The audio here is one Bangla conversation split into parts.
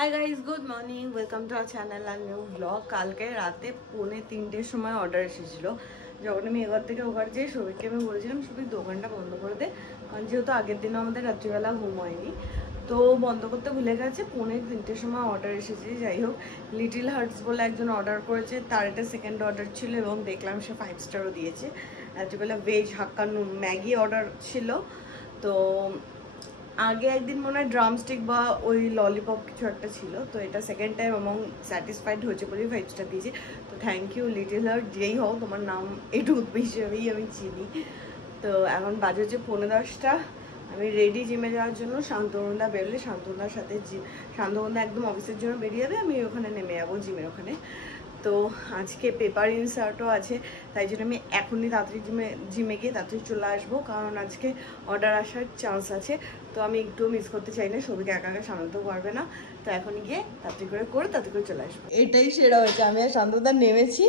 High guys, good morning, welcome to our channel আর নিউ ব্লগ। কালকে রাতে 2:45-র সময় অর্ডার এসেছিল। যখন আমি এবার থেকে ওখান যেয়ে সবিককে আমি বলেছিলাম সবিক দোকানটা বন্ধ করে দে, কারণ যেহেতু আগের দিনও আমাদের রাত্রিবেলা ঘুম হয়নি, তো বন্ধ করতে ভুলে গেছে। 2:45-র সময় অর্ডার এসেছে। যাই হোক, লিটিল হার্টস বলে একজন অর্ডার করেছে, তার এটা সেকেন্ড অর্ডার ছিল এবং দেখলাম সে 5 স্টারও দিয়েছে। রাত্রিবেলা ভেজ হাক্কা নুন ম্যাগি অর্ডার ছিল। তো আগে একদিন মনে হয় ড্রামস্টিক বা ওই ললিপপ কিছু একটা ছিল, তো এটা সেকেন্ড টাইম এবং স্যাটিসফাইড হয়েছে বলেই 5 স্টার দিয়েছি। তো থ্যাংক ইউ লিটিল হার্ট, যেই হও, তোমার নাম একটু হিসেবেই আমি চিনি। তো এখন বাজে হচ্ছে 10:30। আমি রেডি জিমে যাওয়ার জন্য। শান্তনুদা বেরোলে শান্তনুদার সাথে শান্তনুদা একদম অফিসের জন্য বেরিয়ে যাবে, আমি ওখানে নেমে যাবো জিমের ওখানে। তো আজকে পেপার ইনসার্টও আছে, তাই জন্য আমি এখনই তাড়াতাড়ি জিমে গিয়ে তাড়াতাড়ি চলে আসবো, কারণ আজকে অর্ডার আসার চান্স আছে। তো আমি একটু মিস করতে চাই না, সবাইকে একা একা সামলাতেও পারবে না। তো এখন গিয়ে তাড়াতাড়ি করে চলে আসবো। এটাই সেরা হয়েছে, আমি আর শান্তদা নেমেছি।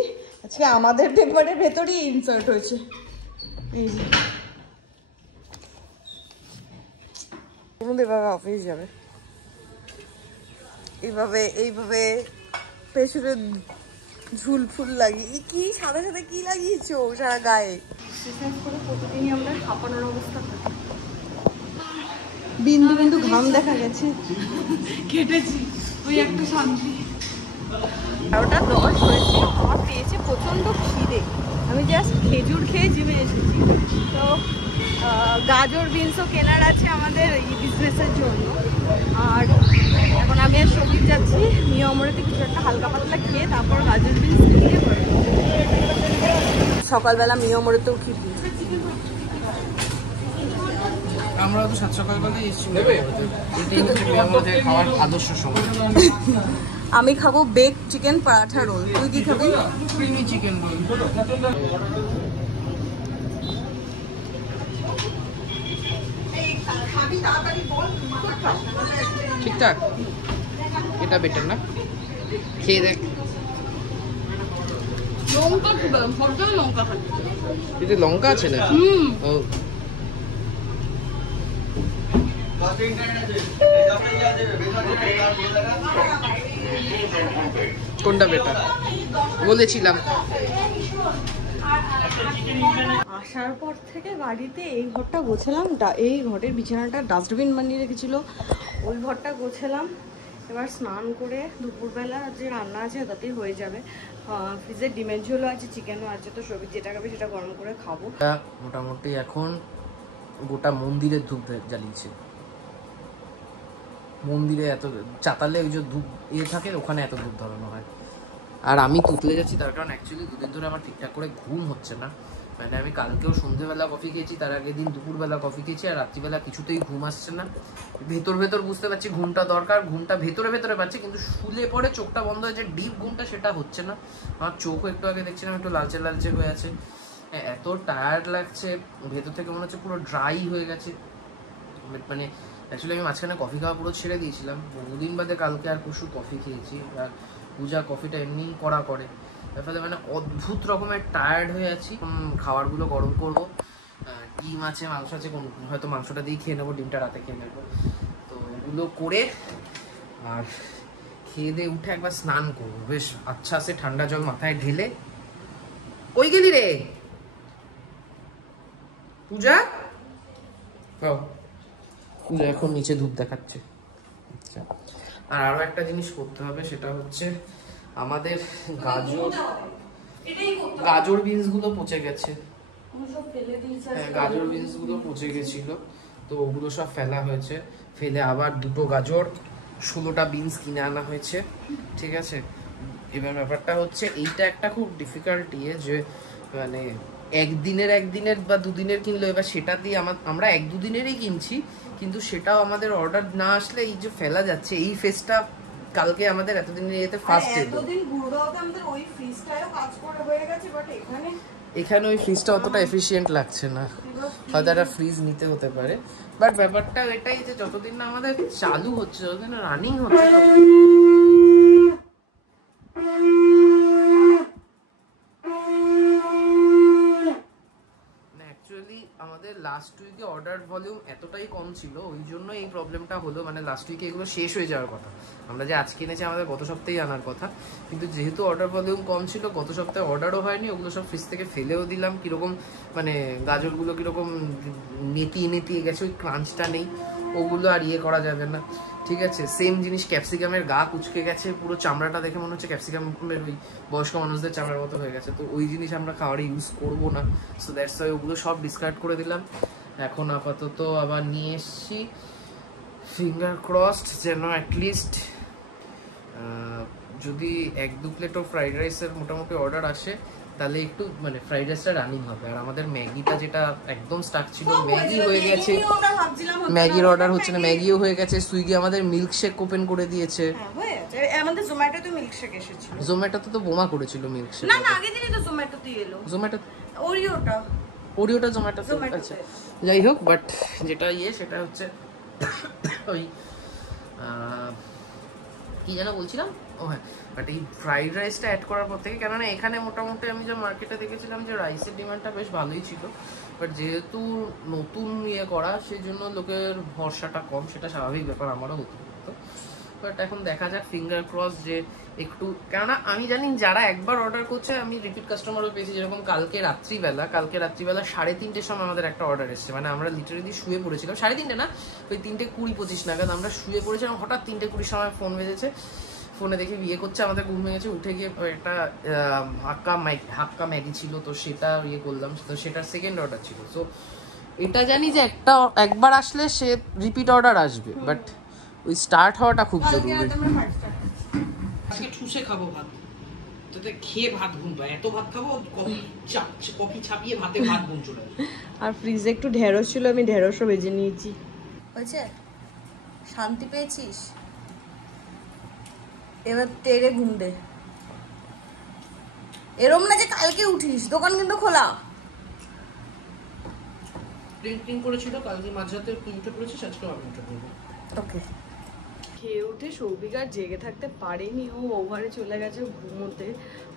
আজকে আমাদের পেপারের ভেতরেই ইনসার্ট হয়েছে। এই যে এভাবে অফিস যাবে, এইভাবে পেছনে ঝুল ফুল লাগিয়ে কি সাদা সাদা কি লাগিয়েছো সারা গায়ে। এক্সারসাইজ করে প্রতিদিনই আমরা হাঁপানোর অবস্থা থাকে। বিন্দু বিন্দু ঘাম দেখা গেছে, কেটেছি, ওই একটা শান্তি। 11:10 হয়েছে, আমার পেয়েছে প্রচণ্ড খিদে। আমি জাস্ট খেজুর খেয়ে জিমে এসেছি। তো গাজর বিনসও কেনার আছে আমাদের এই বিজনেসের জন্য। আর এখন আমি আর সবজি যাচ্ছি নিয়মরতে কিছু একটা হালকা পাতলা খেয়ে তারপর গাজর বিনস কিনে পড়ে। সকালবেলা নিয়মরতেও খিদে। আমরা তো সাত সকালবেলায় এসেছি, খাওয়ার আদর্শ সময়। আমি খাবো বেক চিকেন পরাঠা রোল, তুই কি খাবি? Creamy chicken roll. ঠিকঠাক, এটা বেটার না? খেয়ে দেখ। লঙ্কা খেলাম, সব জায়গায় লঙ্কা খাচ্ছি। এতে লঙ্কা আছে না? ও কোনটা বেটার বলেছিলাম। আসার পর থেকে বাড়িতে এই ঘরটা গোছালাম, এই ঘরের বিছানাটা ডাস্টবিন বানিয়ে রেখেছিল, ওই ঘরটা গোছালাম। এবার স্নান করে দুপুরবেলা যে রান্না আছে তাতেই হয়ে যাবে। ফ্রিজের ডিমের ঝোলও আছে, চিকেনও আছে, তো সবজি যেটা খাবে সেটা গরম করে খাবো। মোটামুটি এখন গোটা মন্দিরের ধূপ জ্বালিয়েছে। মন্দিরে এত চাতালে ওই যে ধূপ থাকে, ওখানে এত ধূপ ধরানো হয়। আর আমি তুতলে যাচ্ছি তার কারণ অ্যাকচুয়ালি দুদিন ধরে আমার ঠিকঠাক করে ঘুম হচ্ছে না। মানে আমি কালকেও সন্ধ্যেবেলা কফি খেয়েছি, তার আগের দিন দুপুরবেলা কফি খেয়েছি, আর রাত্রিবেলা কিছুতেই ঘুম আসছে না। ভেতর বুঝতে পারছি ঘুমটা দরকার, ঘুমটা ভেতরে পাচ্ছে, কিন্তু শুলে পরে চোখটা বন্ধ হয়েছে, ডিপ ঘুমটা সেটা হচ্ছে না। আমার চোখও একটু আগে দেখছিলাম একটু লালচে হয়ে আছে। এত টায়ার্ড লাগছে, ভেতর থেকে মনে হচ্ছে পুরো ড্রাই হয়ে গেছে। মানে অ্যাকচুয়ালি আমি মাঝখানে কফি খাওয়া পুরো ছেড়ে দিয়েছিলাম, বহুদিন বাদে কালকে আর পরশু কফি খেয়েছি। আর পূজা কফিটা এমনি করা করে, তার ফলে মানে অদ্ভুত রকমের টায়ার্ড হয়ে আছি। খাবারগুলো গরম করবো, ডিম আছে, মাংস আছে, হয়তো মাংসটা দিয়েই খেয়ে নেবো, ডিমটা রাতে খেয়ে নেবো। তো এগুলো করে আর খেয়ে দিয়ে উঠে একবার স্নান করবো, বেশ আচ্ছা আছে ঠান্ডা জল মাথায় ঢেলে। কই গেলি রে পূজা? পূজা এখন নিচে ধূপ দেখাচ্ছে। আচ্ছা, আর আরো একটা জিনিস করতে হবে, সেটা হচ্ছে আমাদের গাজর বিনস গুলো পচে গেছে। হ্যাঁ, গাজর বিনস গুলো পচে গেছিল, তো ওগুলো সব ফেলা হয়েছে। ফেলে আবার 2টো গাজর 16টা বিনস কিনে আনা হয়েছে। ঠিক আছে, এবার ব্যাপারটা হচ্ছে এইটা একটা খুব ডিফিকাল্টি, যে মানে একদিনের বা দুদিনের কিনলো, এবার সেটা দিয়ে আমরা 1-2 দিনেরই কিনছি, কিন্তু সেটাও আমাদের অর্ডার না আসলে এই যে ফেলা যাচ্ছে, এই ফেসটা কালকে আমাদের এতদিনের ইয়েতে ফার্স্ট ডে। এতদিন গুড়গাঁওতে আমাদের ওই ফ্রিজটাও কাজ করে হয়ে গেছে, বাট এখানে ওই ফ্রিজটা অতটা এফিশিয়েন্ট লাগছে না, হয়তো একটা ফ্রিজ নিতে হতে পারে। বাট ব্যাপারটা এটাই যে যতদিন না আমাদের চালু হচ্ছে, যতদিন না রানিং হচ্ছে, অ্যাকচুয়ালি আমাদের লাস্ট উইকে অর্ডার ভলিউম এতটাই কম ছিল, ওই জন্য এই প্রবলেমটা হলো। মানে লাস্ট উইকে এগুলো শেষ হয়ে যাওয়ার কথা, আমরা যে আজকে এনেছি আমাদের গত সপ্তাহেই আনার কথা, কিন্তু যেহেতু অর্ডার ভলিউম কম ছিল গত সপ্তাহে অর্ডারও হয়নি, ওগুলো সব ফ্রিজ থেকে ফেলেও দিলাম। কীরকম মানে গাজরগুলো কীরকম নেতিয়ে গেছে, ওই ক্রাঞ্চটা নেই, ওগুলো আর ইয়ে করা যাবে না, ঠিক আছে। সেম জিনিস ক্যাপসিকামের গা কুচকে গেছে, পুরো চামড়াটা দেখে মনে হচ্ছে ক্যাপসিকামের ওই বয়স্ক মানুষদের চামড়ার মতো হয়ে গেছে, তো ওই জিনিস আমরা খাওয়ারে ইউজ করবো না। সো দ্যাটস ওয়াই ওগুলো সব ডিসকার্ড করে দিলাম। এখন আপাতত আবার নিয়ে এসছি, ফিঙ্গার ক্রসড যেন অ্যাটলিস্ট যদি 1-2 প্লেটও ফ্রাইড রাইসের মোটামুটি অর্ডার আসে তাহলে একটু মানে ফ্রাইড রাইসটা রানিং হবে। আর আমাদের ম্যাগিটা যেটা একদম স্টাক ছিল, ম্যাগি হয়ে গেছে, ম্যাগির অর্ডার হচ্ছে না, ম্যাগিও হয়ে গেছে। সুইগি আমাদের মিল্কশেক ওপেন করে দিয়েছে। আমাদের জোম্যাটোতে মিল্কশেক এসেছিল, জোম্যাটোতে তো বোমা করেছিল মিল্কশেক। না না আগের দিনই তো জোম্যাটোতে এলো। জোম্যাটো ওরিওটা জোম্যাটোতে, আচ্ছা যাই হোক, বাট যেটা সেটা হচ্ছে ওই কি যেন বলছিলাম, ও হ্যাঁ, বাট এই ফ্রাইড রাইসটা অ্যাড করার পর থেকে, কেননা এখানে মোটামুটি আমি যে মার্কেটে দেখেছিলাম যে রাইসের ডিমান্ডটা বেশ ভালোই ছিল, বাট যেহেতু নতুন করা সেই জন্য লোকের ভরসাটা কম, সেটা স্বাভাবিক ব্যাপার, আমারও হতে হতো। বাট এখন দেখা যাক, ফিঙ্গার ক্রস যে একটু, কেননা আমি জানি যারা একবার অর্ডার করছে, আমি রিপিট কাস্টমারও পেয়েছি। যেরকম কালকে রাত্রিবেলা 3:30 সময় আমাদের একটা অর্ডার এসছে, মানে আমরা লিটারেলি শুয়ে পড়েছিলাম, 3:30 না, ওই 3:20-25 নাগাদ আমরা শুয়ে পড়েছিলাম, হঠাৎ 3:20 সময় ফোন বেজেছে, ফোনে দেখে করছে, আমাদের ঘুম ভেঙেছে, উঠে গিয়ে একটা হাক্কা ম্যাগি ছিল, তো সেটা করলাম, তো সেটার সেকেন্ড অর্ডার ছিল। সো এটা জানি যে একবার আসলে সে রিপিট অর্ডার আসবে, বাট ওই স্টার্ট হওয়াটা খুব জরুরি। আজকে ঠুসে খাবো ভাত, তোতে খেয়ে ভাত ঘুম পায়, এত ভাত খাবো কফি ছাপিয়ে ভাতে ভাত ঘুম চলে আসে। আর ফ্রিজে একটু ঢেঁড়স ছিল, আমি ঢেঁড়সও ভেজে নিয়েছি। হয়েছে? শান্তি পেয়েছিস? এবার তেরে ঘুম দে, এরম না যে কালকে উঠিস, দোকান কিন্তু খোলা। প্রিন্টিং করেছিল কালকে মাঝরাতে, তুই উঠে পড়েছিস, আজকে আমি উঠে পড়বো। ওকে। খেয়ে উঠে সৌভিক আর জেগে থাকতে পারেনি, ও ওভারে চলে গেছে ঘুমোতে।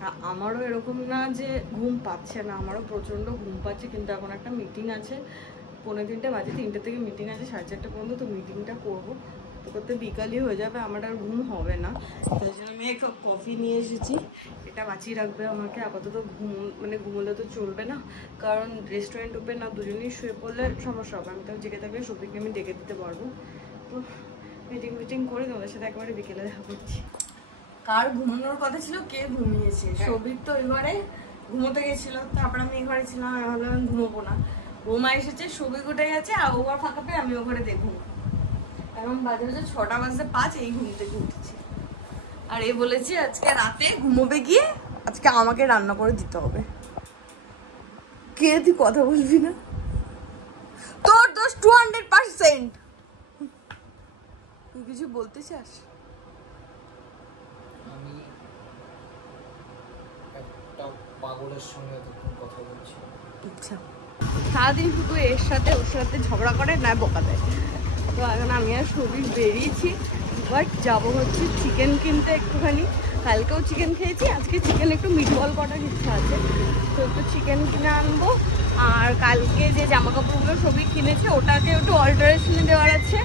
আর আমারও এরকম না যে ঘুম পাচ্ছে না, আমারও প্রচণ্ড ঘুম পাচ্ছে, কিন্তু এখন একটা মিটিং আছে, 2:45 বাজে, 3টে থেকে মিটিং আছে 4:30 পর্যন্ত, তো মিটিংটা করবো, তো করতে বিকালই হয়ে যাবে, আমার আর ঘুম হবে না। তাই জন্য আমি এক কাপ কফি নিয়ে এসেছি, এটা বাঁচিয়ে রাখবে আমাকে। আপাতত ঘুমোলে তো চলবে না, কারণ রেস্টুরেন্ট ওপেন না, দুজনেই শুয়ে পড়লে সমস্যা হবে, আমি তো জেগে থাকলে সৌভিককে আমি ডেকে দিতে পারবো। তো মিটিং করে তোমাদের সাথে একেবারে বিকেলে দেখা করছি। কার ঘুমানোর কথা ছিল, কে ঘুমিয়েছে? সৌভিক তো ওই ঘরে ঘুমোতে গেছিল, তারপর আমি এই ঘরে ছিলাম, আমি ভাবলাম আমি ঘুমোবো না, ঘুমা এসেছে, সৌভিক উঠে গেছে, আর ও আর ফাঁকা পেয়ে আমি ও ঘরে দেখবো। এখন বাজে 6:05, এই ঘুম থেকে উঠেছি। আর এ বলেছে আজকে রাতে ঘুমোবে গিয়ে, আজকে আমাকে রান্না করে দিতে হবে। কে তুই কথা বলবি না? তোর দোষ 200%। তুই কিছু বলতে চাস? আমি একটা পাগলের সঙ্গে এতক্ষণ কথা বলছি। আচ্ছা, সারাদিন শুধু এর সাথে ওর সাথে ঝগড়া করে, না বকা দেয়। তো এখন আমি আর সৌভিক বেরিয়েছি, বাট যাবো হচ্ছে চিকেন কিনতে একটুখানি। কালকেও চিকেন খেয়েছি, আজকে চিকেন একটু মিটবল করার ইচ্ছা আছে, তো একটু চিকেন কিনে আনবো। আর কালকে যে জামা কাপড়গুলো সৌভিক কিনেছে, ওটাকে একটু অল্টারেশনে দেওয়ার আছে,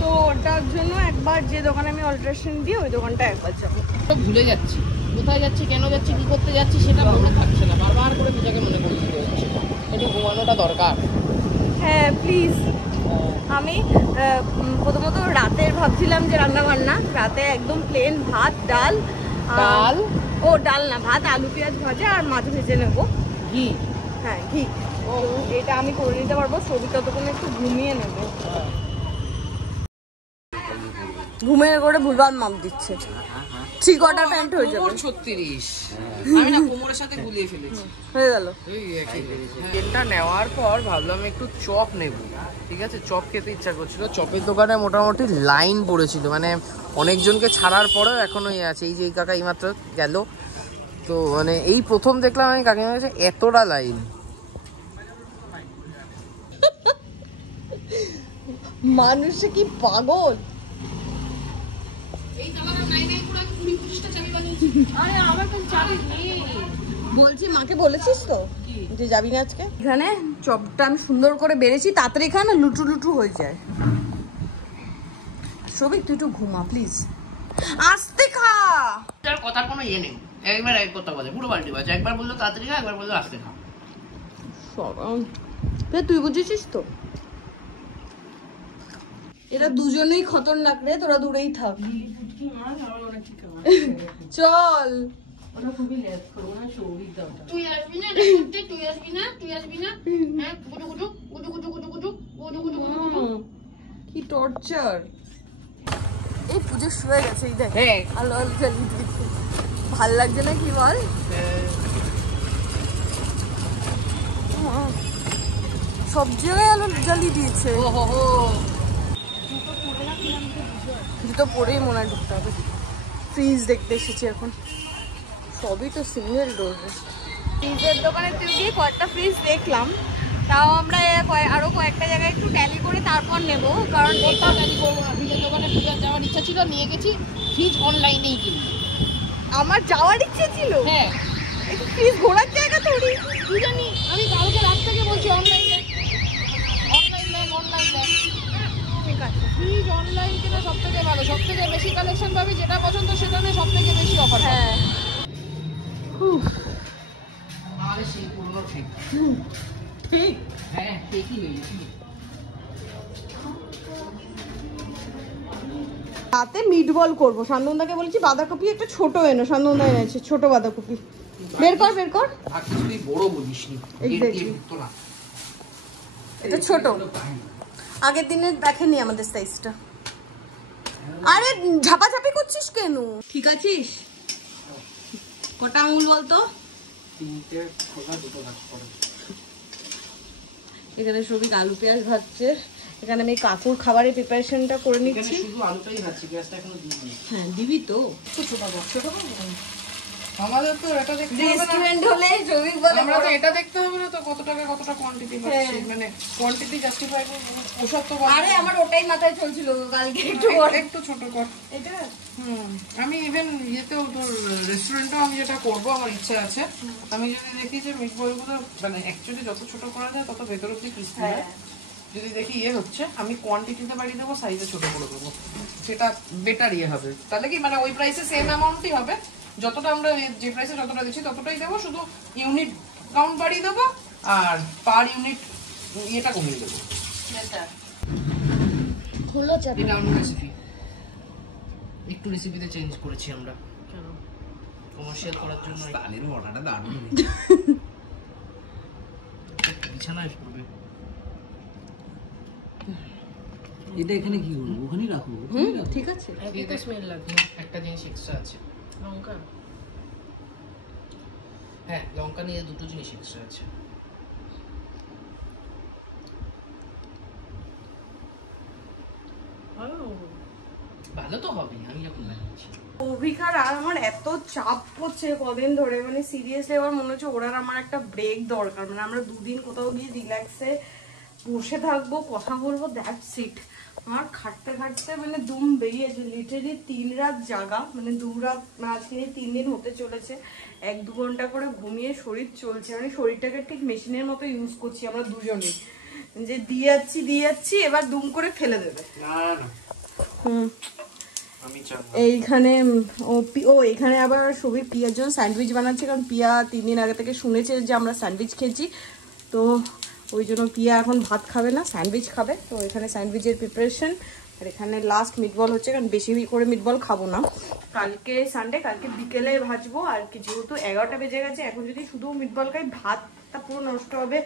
তো ওটার জন্য একবার যে দোকানে আমি অল্টারেশন দিই, ওই দোকানটা একবার যাবো। ভুলে যাচ্ছি কোথায় যাচ্ছি, কেন যাচ্ছি, কি করতে যাচ্ছি, সেটা মনে থাকছে না, বারবার করে নিজেকে মনে করতে হচ্ছে, একটু ঘুমানোটা দরকার। হ্যাঁ প্লিজ। আমি প্রথমত রাতের ভাবছিলাম যে রান্না বান্না, রাতে একদম প্লেন ভাত, ডাল, ডাল না ভাত, আলু পেঁয়াজ ভাজা আর মাছ ভেজে নেবো, ঘি, হ্যাঁ ঘি, এটা আমি করে নিতে পারবো। ছবি ততক্ষণ একটু ঘুমিয়ে নেবো, ঘুমিয়ে করে ভুলভাল মাপ দিচ্ছে, 3 কোয়ার্টার প্যান্ট হয়ে যাবে। 36 আমি না কোমরের সাথে গুলিয়ে ফেলেছি, হয়ে গেল। চিকেনটা নেওয়ার পর ভাবলাম একটু চপ নেব, ঠিক আছে, চপ খেতে ইচ্ছা করছিল। চপের দোকানে মোটামুটি লাইন পড়েছিল, মানে অনেকজনকে ছাড়ার পরেও এখনো আছে। এই যে এই কাকা এইমাত্র গেল, তো মানে এই প্রথম দেখলাম আমি কাকিমার কাছে এতটা লাইন। মানুষ কি পাগল! বলছি মাকে বলেছিস তো যে যাবি না আজকে? এখানে চপটা আমি সুন্দর করে বেড়েছি, তাড়াতাড়ি খা না লুটু লুটু হয়ে যায়। সবই তুই একটু ঘুমা প্লিজ, আস্তে খা। তার কথা কোনো ইয়ে নেই, একবার এক কথা বলে পুরো পাল্টি বাজে, একবার বললো তাড়াতাড়ি খা, একবার বললো আস্তে খা। তুই বুঝেছিস তো এরা দুজনেই খতরনাক রে, তোরা দূরেই থাক। চল তুই আসবি না, তুই আসবি না, তুই আসবি না, হ্যাঁ গুটু গুটু গুটু গুটু গুটু গুটু গুটু গুটু গুটু। কি টর্চার। এই পুজো শুয়ে গেছে, এই দেখ হ্যাঁ আলো আলো জ্বালিয়ে দিয়েছে, ভাল লাগছে না কি বল? সব জায়গায় আলো জ্বালিয়ে দিয়েছে। জুতো পরেই মনে হয় ঢুকতে হবে। ফ্রিজ দেখতে এসেছি এখন, সবই তো সিঙ্গেল ডোর। ফ্রিজের দোকানে তুই গিয়ে কয়েকটা ফ্রিজ দেখলাম, তাও আমরা আরো কয়েকটা জায়গায় একটু ট্যালি করে তারপর নেব, কারণ এটা ট্যালি করবো না। ফ্রিজের দোকানে পূজার যাওয়ার ইচ্ছা ছিল, নিয়ে গেছি। ফ্রিজ অনলাইনেই কিনবো। আমার যাওয়ার ইচ্ছে ছিল। হ্যাঁ একটু ফ্রিজ ঘোরার জায়গা তৈরি, তুই জানি আমি কালকে রাত থেকে বলছি অনলাইনে অনলাইন দেখ অনলাইন দেখ। ঠিক আছে ফ্রিজ অনলাইন কিনা সব থেকে ভালো, সব থেকে বেশি কালেকশন পাবি, যেটা পছন্দ সেটা নিয়ে সব থেকে বেশি অফার। হ্যাঁ আরে সেই পুরনো ঠিক ঠিক। হ্যাঁ ঠিকই হয়েছে। রাতে মিটবল করবো, শান্তনদাকে বলেছি বাঁধাকপি একটা ছোট এনো, শান্তনদা এনেছে ছোট বাঁধাকপি। বের কর বের কর। আর কিছুই বড় বলিসনি, Exactly. এটা ছোট, আগের দিনে দেখেনি আমাদের সাইজটা। আরে ঝাপাঝাপি করছিস কেন? ঠিক আছিস? কটা আঙুল বলতো? তিনটে খোলা, দুটো ভাগ করে। এখানে সবই আলু পেঁয়াজ ভাজছে, এখানে আমি কাকুর খাবারের প্রিপারেশনটা করে এখানে নিচ্ছি। শুধু আলুটাই ভাজছি, পেঁয়াজটা এখনো দিইনি। হ্যাঁ দিবি তো। আমাদের তো এটা দেখতে হবে না, রেস্টুরেন্ট হলে জৈবিক বলে আমরা তো এটা দেখতে হবে না তো কত টাকা কতটা কোয়ান্টিটি পাচ্ছি, মানে কোয়ান্টিটি জাস্টিফাই করব ওসব তো। আরে আমার ওটাই মাথায় চলছিল কালকে একটু একটু ছোট কর এটা। আমি ইভেন ইয়েতেও তোর রেস্টুরেন্টেও আমি যেটা করবো আমার ইচ্ছা আছে, আমি যদি দেখি যে মিট বলগুলো মানে অ্যাকচুয়ালি যত ছোট করা যায় তত ভেতর অব্দি ক্রিস্পি হয়, যদি দেখি ইয়ে হচ্ছে আমি কোয়ান্টিটিতে বাড়িয়ে দেবো, সাইজে ছোট করে দেবো, সেটা বেটার ইয়ে হবে। তাহলে কি মানে ওই প্রাইসে সেম অ্যামাউন্টই হবে, যতটা আমরা যে প্রাইসে যতটা দিচ্ছি ততটাই দেবো, শুধু ইউনিট কাউন্ট বাড়িয়ে দেবো আর পার ইউনিট ইয়েটা কমিয়ে দেবো। হলো চাপ। এটা অন্য রেসিপি, একটু রেসিপিতে চেঞ্জ করেছি আমরা কমার্শিয়াল করার জন্য। স্টাইলের অর্ডারটা দারুণ, বিছানায় পড়বে। এটা এখানে কি করবো? ওখানেই রাখবো। ঠিক আছে। এটা স্মেল লাগবে, একটা জিনিস এক্সট্রা আছে। লঙ্কা, হ্যাঁ লঙ্কা নিয়ে দুটো জিনিস এক্সট্রা আছে। ভালো তো হবে, আমি যখন বানিয়েছি। অভিকার আর আমার এত চাপ পড়ছে কদিন ধরে, মানে সিরিয়াসলি এবার মনে হচ্ছে ওরা আমার একটা ব্রেক দরকার, মানে আমরা দুদিন কোথাও গিয়ে রিল্যাক্সে বসে থাকবো, কথা বলবো, দ্যাটস ইট। আমার খাটতে খাটতে মানে দুম বেরিয়েছে, লিটারালি 3 রাত জাগা, মানে 2 রাত, আজকে 3 দিন হতে চলেছে। 1-2 ঘন্টা করে ঘুমিয়ে শরীর চলছে, মানে শরীরটাকে ঠিক মেশিনের মতো ইউজ করছি আমরা দুজনেই, যে দিয়ে যাচ্ছি এবার দুম করে ফেলে দেবে। না না আমি চাই এইখানে ও এখানে আবার সবই পিয়ার জন্য স্যান্ডউইচ বানাচ্ছে, কারণ পিয়া 3 দিন আগে থেকে শুনেছে যে আমরা স্যান্ডউইচ খেয়েছি, তো ওই জন্য পিয়া এখন ভাত খাবে না, স্যান্ডউইচ খাবে। তো এখানে স্যান্ডউইচের প্রিপারেশন, আর এখানে লাস্ট মিটবল হচ্ছে, কারণ বেশি করে মিটবল খাবো না, কালকে সানডে, কালকে বিকেলে ভাজবো। আর কি যেহেতু 11টা বেজে গেছে, এখন যদি শুধু মিটবল খাই ভাতটা পুরো নষ্ট হবে,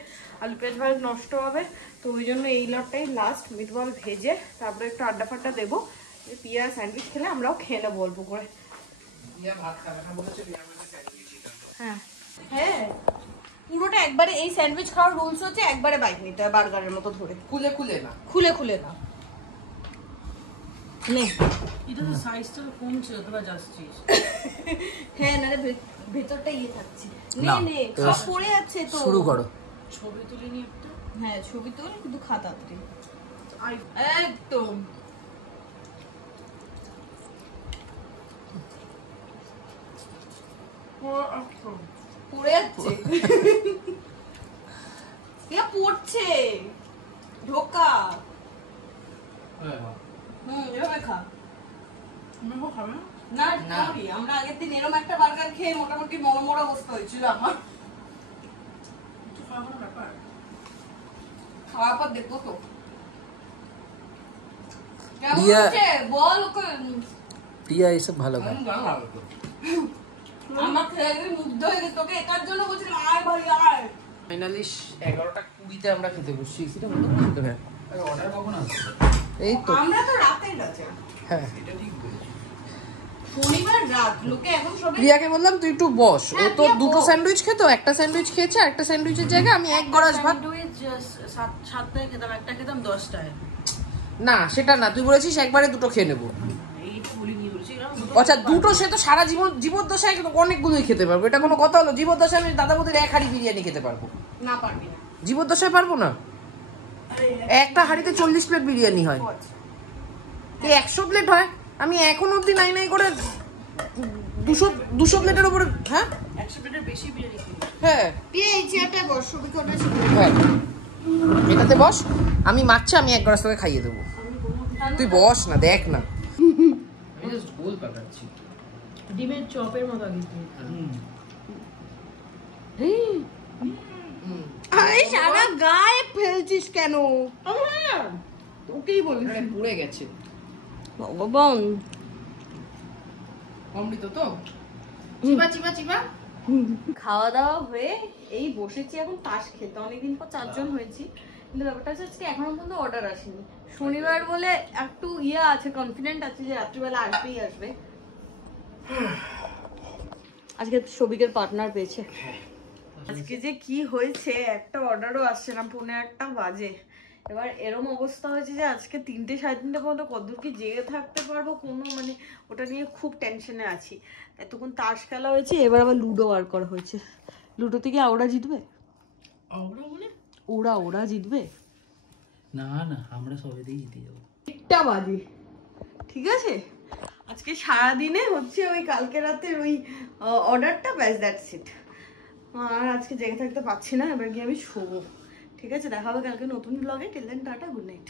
আলু পেঁয়াজ ভাত নষ্ট হবে, তো ওই জন্য এই লটটাই লাস্ট, মিটবল ভেজে তারপরে একটু আড্ডা ফাড্ডা দেবো। পিয়া স্যান্ডউইচ খেলে আমরাও খেয়ে নেবো অল্প করে। হ্যাঁ হ্যাঁ পুরোটা একবারে, এই স্যান্ডউইচ খাওয়ার রুলস হচ্ছে একবারে বাইক নিতে হয় বার্গারের মতো ধরে, খুলে খুলে না, খুলে খুলে না। নে এটা তো সাইজটা কম ছিল, তোরা যাচ্ছিস। হ্যাঁ না রে, ভেতরটা ইয়ে থাকছে। নে না, নে সব পড়ে যাচ্ছে তো, শুরু করো। ছবি তুলে নিয়ে একটা। হ্যাঁ ছবি তোল, কিন্তু খাতাতে একদম পড়ে যাচ্ছে। ইয়া পড়ছে ঢোকা। এভাবে খা। খাবে না খাবি? আমরা আগের দিন এরকম একটা বার্গার খেয়ে মোটামুটি মরমরা অবস্থা হয়েছিল আমার। একটু খাওয়া কোনো ব্যাপার। খাওয়ার পর দেখবো তো কেমন রিয়া- হচ্ছে বল ওকে। টিয়া এসব ভালো খায়। আমার খেয়ে গিয়ে মুগ্ধ হয়ে গেছে, তোকে একার জন্য বলছিলাম আয় ভাই আয়। ফাইনালি 11:20 আমরা খেতে বসছি। সেটা বলতে পারছি তো? হ্যাঁ অর্ডার কখন আসবে? এই তো। আমরা তো রাতের রাজা, হ্যাঁ এটা ঠিক বলেছি। শনিবার রাত, লোকে এখন সবাই প্রিয়াকে বললাম তুই একটু বস। ও হ্যাঁ, তো প্রিয়া দুটো বস। স্যান্ডউইচ খেতো, একটা স্যান্ডউইচ খেয়েছে, আর একটা স্যান্ডউইচের জায়গায় আমি এক গড়াস ভাত। স্যান্ডউইচ 7টায় খেতাম, একটা খেতাম 10টায়। না সেটা না, তুই বলেছিস একবারে দুটো খেয়ে নেবো। এই বলিনি বলছি আচ্ছা দুটো, সে তো সারা জীবদ্দশায় অনেকগুলোই খেতে পারবো। এটা কোনো কথা হলো? জীবদ্দশায় আমি দাদা বৌদির এক হাঁড়ি বিরিয়ানি খেতে পারবো। না পারবি না। জীবদ্দশায় পারবো না? একটা হাঁড়িতে 40 প্লেট বিরিয়ানি হয়, তো 100 প্লেট হয়। আমি এখন অব্দি নাই নাই করে 200 প্লেটের উপরে। হ্যাঁ 100 প্লেটের বেশি বিরিয়ানি খেয়ে। হ্যাঁ তুই এই চেয়ারটা বস, ছবিকে ওটা হ্যাঁ, এটাতে বস, আমি মারছি, আমি এক গ্লাস তোকে খাইয়ে দেবো। তুই বস না, দেখ না। আমি জাস্ট গোল পাকাচ্ছি। ডিমের চপের মতো কিন্তু। আরে সারা গায়ে ফেলছিস কেন? ওকেই বলি পুড়ে গেছে। ভগবান, অমৃত তো চিবা চিবা চিবা। খাওয়া দাওয়া হয়ে এই বসেছি এখন তাস খেতে। অনেকদিন পর 4 জন হয়েছি, কিন্তু ব্যাপারটা হচ্ছে আজকে এখনো পর্যন্ত অর্ডার আসেনি। শনিবার বলে একটু ইয়ে আছে, কনফিডেন্ট আছে যে রাত্রিবেলা আসবেই আসবে। আজকে সবিকের পার্টনার পেয়েছে। আজকে যে কি হয়েছে, একটা অর্ডারও আসছে না, 1:45 বাজে। এবার এরম অবস্থা হয়েছে যে আজকে 3টে 3:30 পর্যন্ত কতদূর কি জেগে থাকতে পারবো কোনো মানে ওটা নিয়ে খুব টেনশনে আছি। এতক্ষণ তাস খেলা হয়েছে, এবার আবার লুডো বার করা হয়েছে। লুডোতে কি ওরা জিতবে? আমরা মানে ওরা জিতবে? না না, আমরা সবাই জিতে যাবো। 1টা বাজে, ঠিক আছে। আজকে সারাদিনে হচ্ছে ওই কালকে রাতের ওই অর্ডারটা, ব্যাস দ্যাটস ইট। আর আজকে জেগে থাকতে পারছি না, এবার গিয়ে আমি শোবো। ঠিক আছে, দেখা হবে কালকে নতুন ব্লগে। Till then tata, good night.